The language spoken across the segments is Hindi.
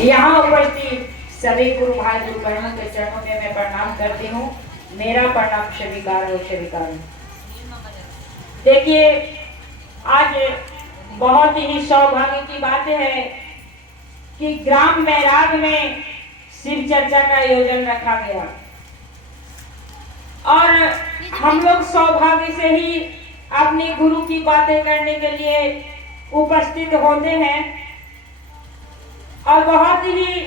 यहाँ उपस्थित सभी गुरु भाई गुरु बहनों के चरणों में मैं प्रणाम करती हूँ। मेरा प्रणाम स्वीकार हो स्वीकार। देखिए, आज बहुत ही सौभाग्य की बात है कि ग्राम मैराग में शिव चर्चा का आयोजन रखा गया और हम लोग सौभाग्य से ही अपने गुरु की बातें करने के लिए उपस्थित होते हैं और बहुत ही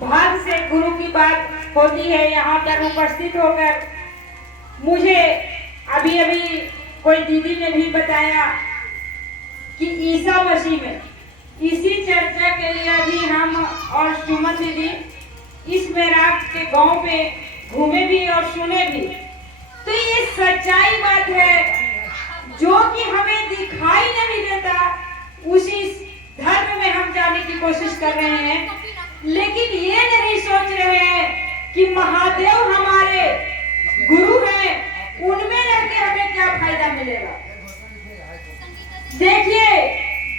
भाग्य से गुरु की बात होती है। यहाँ पर उपस्थित होकर मुझे अभी अभी कोई दीदी ने भी बताया कि ईसा मसीह में इसी चर्चा के लिए अभी हम और सुमन दीदी इस मैराग के गांव पे घूमे भी और सुने भी। तो ये सच्चाई बात है जो कि हमें दिखाई नहीं देता, उसी धर्म में हम जाने की कोशिश कर रहे हैं, लेकिन ये नहीं सोच रहे हैं कि महादेव हमारे गुरु हैं, उनमें रह के हमें क्या फायदा मिलेगा। देखिए,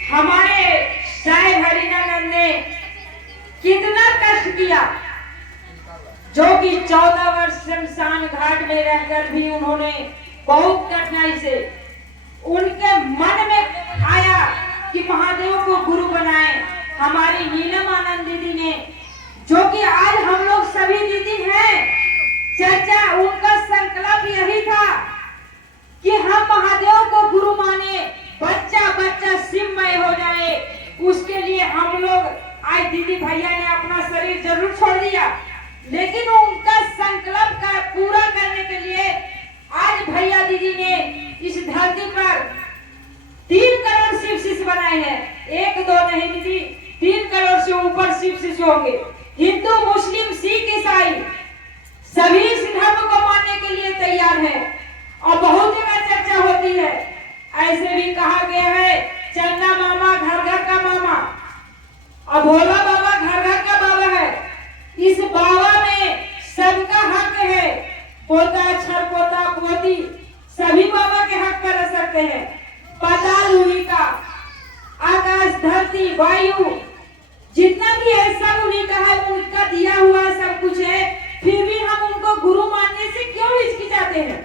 हमारे साईं हरिनानंद ने कितना कष्ट किया, जो कि 14 वर्ष शमशान घाट में रहकर भी उन्होंने बहुत कठिनाई से उनके मन में आया कि महादेव को गुरु बनाए। हमारी नीलम आनंद दीदी ने, जो कि आज हम लोग सभी दीदी हैं, चर्चा उनका संकल्प यही था कि हम महादेव को गुरु माने, बच्चा बच्चा शिवमय हो जाए। उसके लिए हम लोग आज दीदी भैया ने अपना शरीर जरूर छोड़ दिया, लेकिन उनका संकल्प का पूरा करने के लिए आज भैया दीदी ने इस धरती पर 3 करोड़ शिव शिष्य बनाए हैं। 1-2 नहीं दीदी, 3 करोड़ से ऊपर शिव शिष्य होंगे। हिंदू, मुस्लिम, सिख, ईसाई सभी इस धर्म को मानने के लिए तैयार हैं और बहुत जगह चर्चा होती है। ऐसे भी कहा गया है, चंदा मामा घर घर का मामा और भोला बाबा घर घर का बाबा है। इस बाबा में सबका हक है, पोता छर पोता पोती सभी बाबा के हक पर रह सकते हैं। पाताल उन्हीं का, आकाश धरती वायु जितना भी है सब उन्हीं का है, उनका दिया हुआ सब कुछ है। फिर भी हम उनको गुरु मानने से क्यों हिचकिचाते हैं?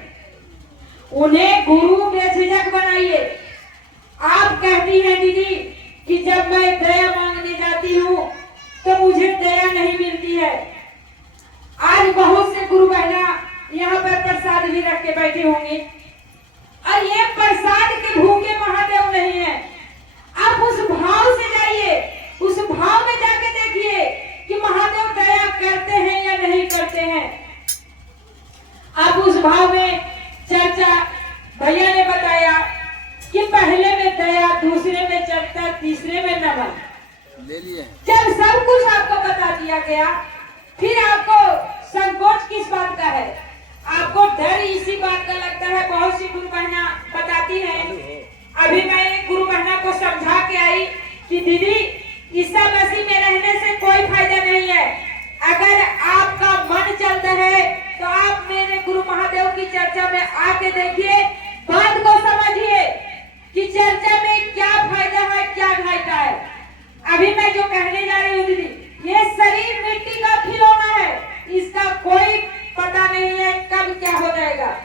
उन्हें गुरु बेझिझक बनाइए। आप कहती हैं दीदी कि जब मैं दया मांगने जाती हूँ तो मुझे दया नहीं मिलती है। आज बहुत से गुरु बहना यहाँ पर प्रसाद भी रख के बैठे होंगे और ये प्रसाद के भूखे महादेव नहीं है। आप उस भाव से जाइए, उस भाव में जाके देखिए कि महादेव दया करते हैं या नहीं करते हैं। आप उस भाव में चर्चा भैया ने बताया कि पहले में दया, दूसरे में चर्चा, तीसरे में नमन ले लिए। जब सब कुछ आपको बता दिया गया, फिर आपको संकोच किस बात का है? आपको डर इसी बात का लगता है। बहुत सी गुरु बहना बताती हैं, अभी मैं एक गुरु बहना को समझा के आई कि दीदी ईसा मसीह में रहने से कोई फायदा नहीं है। अगर आपका मन चलता है तो आप मेरे गुरु महादेव की चर्चा में आके देखिए, बात को समझिए कि चर्चा में क्या फायदा है, क्या घाटा है। अभी मैं जो कहने जा रही हूँ दीदी, ये शरीर मिट्टी का खिलौना है, इसका कोई पता नहीं है कब क्या हो जाएगा।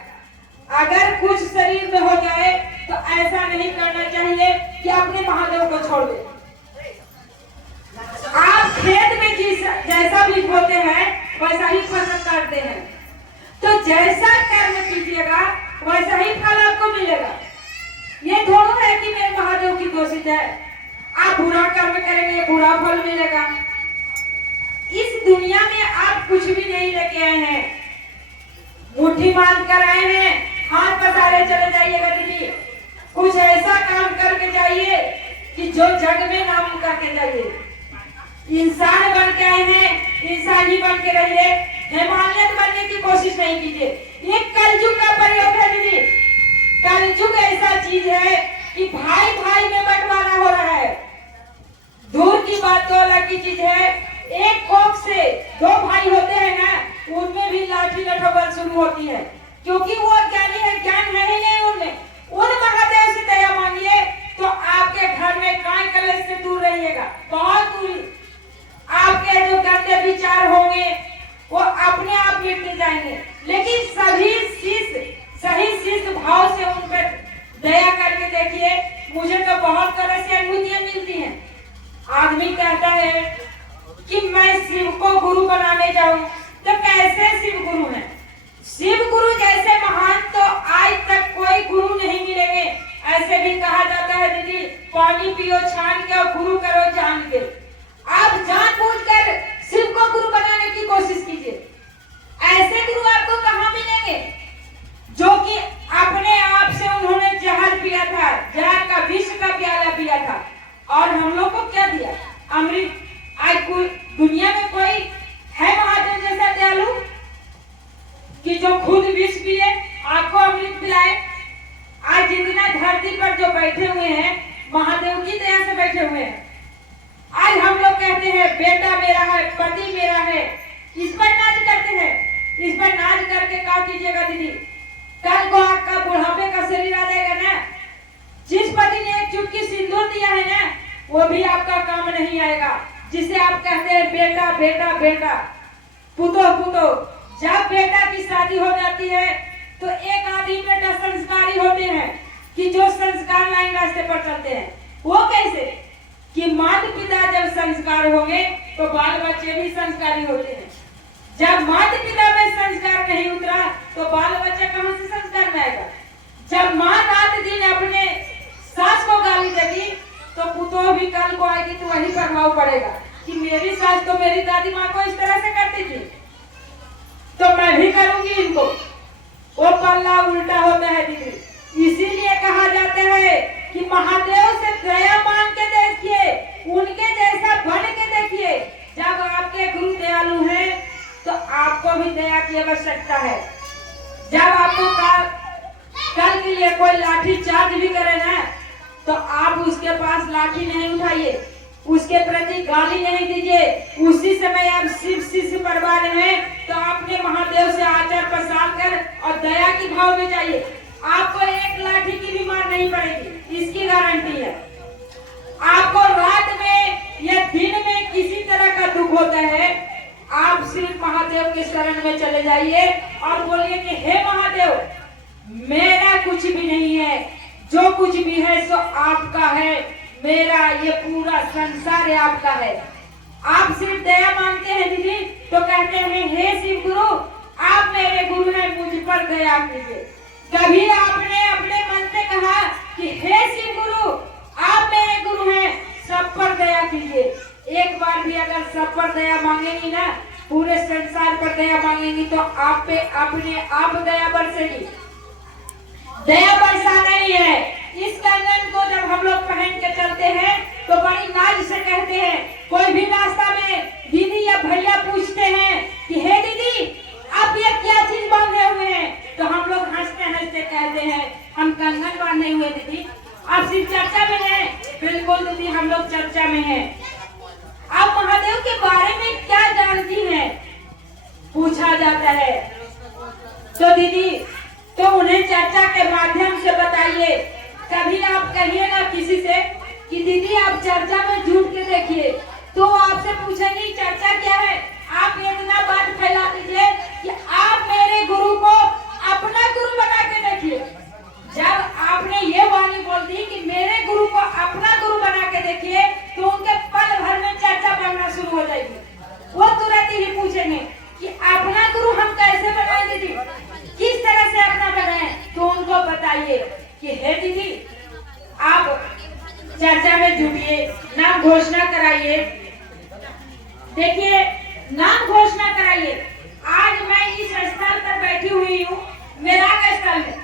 अगर कुछ शरीर में हो जाए तो ऐसा नहीं करना चाहिए कि अपने महादेव को छोड़ दे। आप खेत में जैसा भी बोते हैं वैसा ही फसल काटते हैं, तो जैसा कर्म कीजिएगा वैसा ही फल आपको मिलेगा। ये थोड़ा है कि मेरे महादेव की दोषित है, आप बुरा कर्म करेंगे बुरा फल मिलेगा। इस दुनिया में आप कुछ भी नहीं लेके आए हैं, मुट्ठी बांध कर आए हैं, हाथ पसारे चले जाइएगा दीदी। कुछ ऐसा काम करके जाइए कि जो जग में नाम करके जाइए। इंसान बन के आए हैं, इंसान ही बन के रहिए, हिमालयन बनने की कोशिश नहीं कीजिए। ये कलयुग का प्रयोग है दीदी। कलयुग ऐसा चीज है कि भाई भाई में बंटवारा हो रहा है। दूर की बात तो अलग की चीज है, एक कोख से 2 भाई होते हैं ना, उनमें भी लाठी लठोगल शुरू होती है, क्योंकि वो ज्ञानी है, ज्ञान है ही नहीं उनमें। उन महादेव से दया मांगिए तो आपके घर में काय कलेश से दूर रहिएगा, बहुत दूरी। आप देखिए, मुझे तो बहुत तरह से अनुभूतियां मिलती हैं। आदमी कहता है कि मैं शिव को गुरु बनाने जाऊं, तो कैसे शिव गुरु हैं? शिव गुरु जैसे महान तो आज तक कोई गुरु नहीं मिलेंगे। ऐसे भी कहा जाता है दीदी, पानी पियो छान के और गुरु करो जान के। आप जानबूझकर शिव को गुरु बनाने की कोशिश कीजिए। ऐसे गुरु आपको कहाँ मिलेंगे जो कि अपने आप से उन्होंने जहर पिया था, जहर का विष का प्याला पिया था, और हम लोग को क्या दिया? अमृत। आज कोई दुनिया में कोई है महादेव जैसा दयालु कि जो खुद विष पिए, आपको अमृत पिलाए? आज जितना धरती पर जो बैठे हुए हैं, महादेव की दया से बैठे हुए हैं। आज हम लोग कहते हैं बेटा मेरा है, पति मेरा है, इस पर नाज करते हैं। इस पर नाज करके क्या कीजिएगा दीदी? कल को आपका बुढ़ापे का शरीर आ जाएगा ना, जिस पति ने एक चुटकी सिंदूर दिया है ना, वो भी आपका काम नहीं आएगा। जिसे आप कहते हैं बेटा बेटा बेटा, पुतो पुतो। जब बेटा की शादी हो जाती है तो एक आदि बेटा संस्कारी होते हैं कि जो संस्कार लाइन रास्ते पर चलते हैं। वो कैसे कि माता पिता जब संस्कार होंगे तो बाल बच्चे भी संस्कारी होते हैं। जब माता पिता में संस्कार नहीं उतरा तो बाल बच्चा कहां से संस्कार में आएगा? जब माँ रात दिन अपने सास को गाली देगी तो पुतोह भी कल को आएगी तो वही प्रभाव पड़ेगा कि मेरी सास तो मेरी दादी माँ को इस तरह से करती थी, तो मैं भी करूंगी इनको। वो पल्ला उल्टा होता है दीदी। इसीलिए कहा जाता है कि महादेव से दया मांग के देखिए, उनके जैसा बन के देखिए। जब आपके गुरु दयालु हैं तो आपको भी दया की आवश्यकता है। जब आपको कल के लिए कोई लाठी चार्ज भी करे ना, तो आप उसके पास लाठी नहीं उठाइए, उसके प्रति गाली नहीं दीजिए। उसी समय आप शिव शिष्य परिवार हैं तो आपने महादेव से आचार प्रसार कर और दया की भाव में जाइए। आपको एक लाठी की भी मार नहीं पड़ेगी, इसकी गारंटी है। आपको रात में या दिन में किसी तरह का दुख होता है, आप सिर्फ महादेव के शरण में चले जाइए और बोलिए कि हे महादेव, मेरा कुछ भी नहीं है, जो कुछ भी है सो आपका है, मेरा ये पूरा संसार है आपका है। आप सिर्फ दया मांगते हैं दीदी तो कहते हैं हे शिव गुरु, आप मेरे गुरु हैं, मुझ पर दया कीजिए। कभी आपने अपने मन से कहा कि हे शिव गुरु, आप मेरे गुरु हैं, सब पर दया कीजिए। एक बार भी अगर सब पर दया मांगेंगी ना, पूरे संसार पर दया मांगेंगी तो आप पे अपने आप दया बरसेगी। दया बरसाना ही है। इस कंगन को जब हम लोग पहन के चलते हैं तो बड़ी नाज से कहते हैं। कोई भी रास्ता में दीदी या भैया पूछते हैं कि हे दीदी, आप ये क्या चीज बांधे हुए हैं, तो हम लोग हंसते हंसते कहते हैं हम कंगन बांधे हुए दीदी। आप सिर्फ चर्चा में हैं? बिल्कुल दीदी, हम लोग चर्चा में हैं। आप महादेव के बारे में क्या जानती हैं, पूछा जाता है। तो दीदी, तो उन्हें चर्चा के माध्यम से बताइए। कभी आप कहिए ना किसी से कि दीदी आप चर्चा में झूठ के देखिए, तो आपसे पूछेंगे चर्चा क्या है। आप इतना बात फैला दीजिए कि आप मेरे गुरु को अपना गुरु बना के देखिए। जब आपने ये वाणी बोल दी कि मेरे गुरु को अपना गुरु बना के देखिए, तो उनके पल भर में चर्चा बनना शुरू हो जाएगी। वो तुरंत ही पूछेंगे कि अपना गुरु हम कैसे बनाए दीदी, किस तरह से अपना बनाए। तो उनको बताइए कि हे दीदी, आप चर्चा में जुटिए, नाम घोषणा कराइए। देखिए, नाम घोषणा कराइए। आज मैं इस स्थल पर बैठी हुई हूँ, मेराग स्थल में।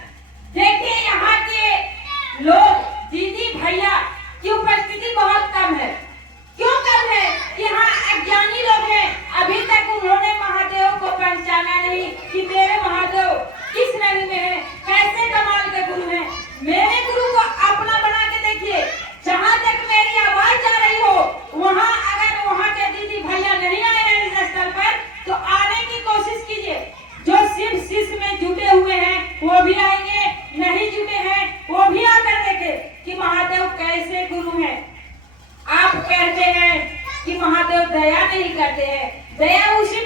देखिए, यहाँ के लोग, दीदी भैया की उपस्थिति बहुत कम है। क्यों कम है? यहाँ अज्ञानी लोग हैं, अभी तक उन्होंने महादेव को पहचाना नहीं कि मेरे महादेव किस नदी में है, कैसे कमाल के गुरु हैं। मेरे गुरु को अपना बना के देखिए। जहाँ तक मेरी आवाज जा रही हो, वहाँ अगर वहाँ के दीदी भैया नहीं आए हैं इस स्थल पर, तो आने की कोशिश कीजिए। जो शिव शिष्य में जुटे हुए हैं वो भी आएंगे, नहीं जुटे हैं वो भी आकर देखे कि महादेव कैसे गुरु हैं। आप कहते हैं कि महादेव दया नहीं करते हैं, दया उसी